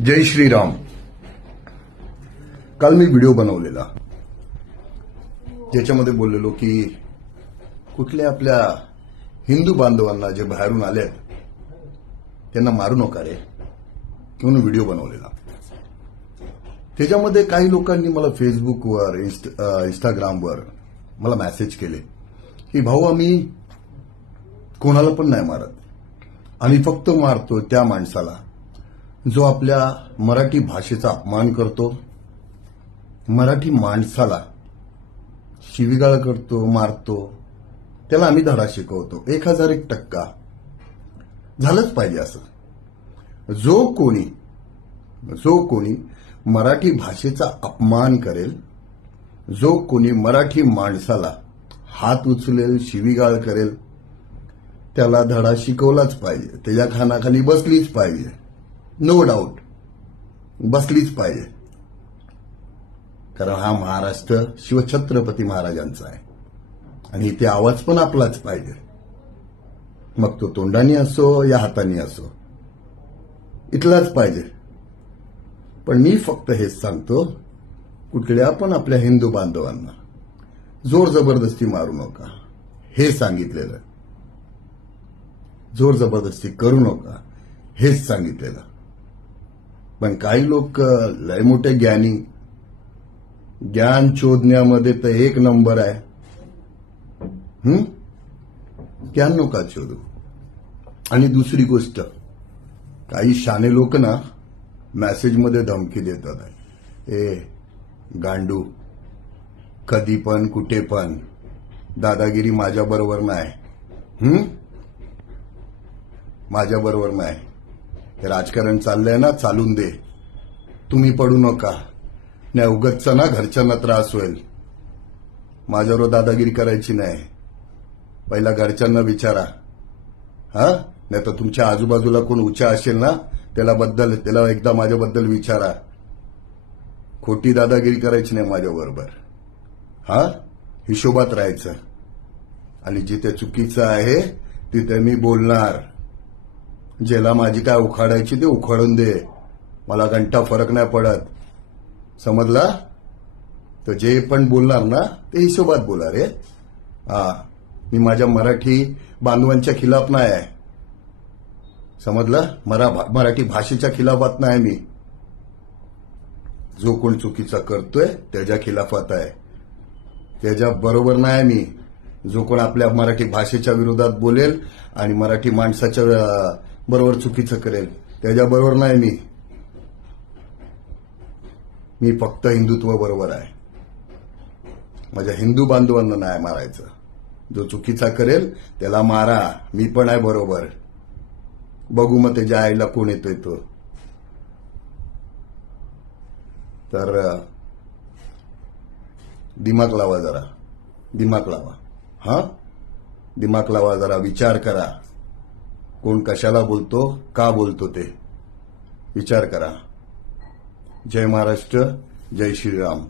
जय श्रीराम। काल मी व्हिडिओ बनवलेला ज्याच्यामध्ये बोललेलो की कुठल्या आपल्या हिंदू बांधवांना जे बाहेरून आलेत त्यांना मारू नका रे म्हणून व्हिडिओ बनवलेला। त्याच्यामध्ये काही लोकांनी मला फेसबुकवर इंस्टाग्रामवर मला मेसेज केले की भाऊ आम्ही कोणाला पण नाही मारत, आम्ही फक्त मारतो त्या माणसाला जो आपल्या मराठी भाषेचा अपमान करतो, मराठी माणसाला शिवीगाळ करतो, मारतो, त्याला आम्ही धडा शिकवतो। 1001% झालंच पाहिजे असं। जो कोणी मराठी भाषेचा अपमान करेल, जो कोणी मराठी माणसाला हात उचलेल, शिवीगाळ करेल, त्याला धडा शिकवलाच पाहिजे, त्याच्या खानाखाली बसलीच पाहिजे, नो डाऊट बसलीच पाहिजे। कारण हा महाराष्ट्र शिवछत्रपती महाराजांचा आहे आणि इथे आवाज पण आपलाच पाहिजे, मग तो तोंडाने असो या हाताने असो, इथलाच पाहिजे। पण मी फक्त हेच सांगतो, कुठल्या पण आपल्या हिंदू बांधवांना जोर जबरदस्ती मारू नका, हे सांगितलेलं। जोर जबरदस्ती करू नका हेच सांगितलेलं। पण काही लोक लय मोठे ज्ञान शोधण्यामध्ये तर एक नंबर आहे। ज्ञान नका शोधू। आणि दुसरी गोष्ट, काही शाने लोक ना मेसेजमध्ये धमकी देतात, ए गांडू कधी पण कुठे पण दादागिरी माझ्या बरोबर नाही, माझ्या बरोबर नाही। राजकारण चाललंय ना, चालून दे, तुम्ही पडू नका, नाही उगतच ना घरच्यांना त्रास होईल। माझ्यावर दादागिरी करायची नाही, पहिला घरच्यांना विचारा, नाही तर तुमच्या आजूबाजूला कोण उच्च असेल ना त्याला एकदा माझ्याबद्दल विचारा। खोटी दादागिरी करायची नाही माझ्याबरोबर, हिशोबात राहायचं। आणि जिथे चुकीचं आहे तिथे मी बोलणार, ज्याला माझी काय उखाडायची ते उखाडून दे, मला घंटा फरक नाही पडत, समजला? तर जे पण बोलणार ना ते हिशोबात बोला रे। मी माझ्या मराठी बांधवांच्या खिलाफ नाही आहे, समजलं? मराठी भाषेच्या खिलाफात नाही मी। जो कोण चुकीचा करतोय त्याच्या खिलाफात आहे, त्याच्या बरोबर नाही मी। जो कोण आपल्या मराठी भाषेच्या विरोधात बोलेल आणि मराठी माणसाच्या बरोबर चुकीचं करेल त्याच्याबरोबर नाही मी फक्त हिंदुत्व बरोबर आहे। माझ्या हिंदू बांधवांना नाही मारायचं, जो चुकीचा करेल त्याला मारा, मी पण आहे बरोबर। बघू मग त्याच्या आईला कोण येतोय तो। तर दिमाग लावा जरा, दिमाग लावा, दिमाग लावा जरा, विचार करा, कोण कशाला बोलतो, का बोलतो ते विचार करा। जय महाराष्ट्र, जय श्रीराम।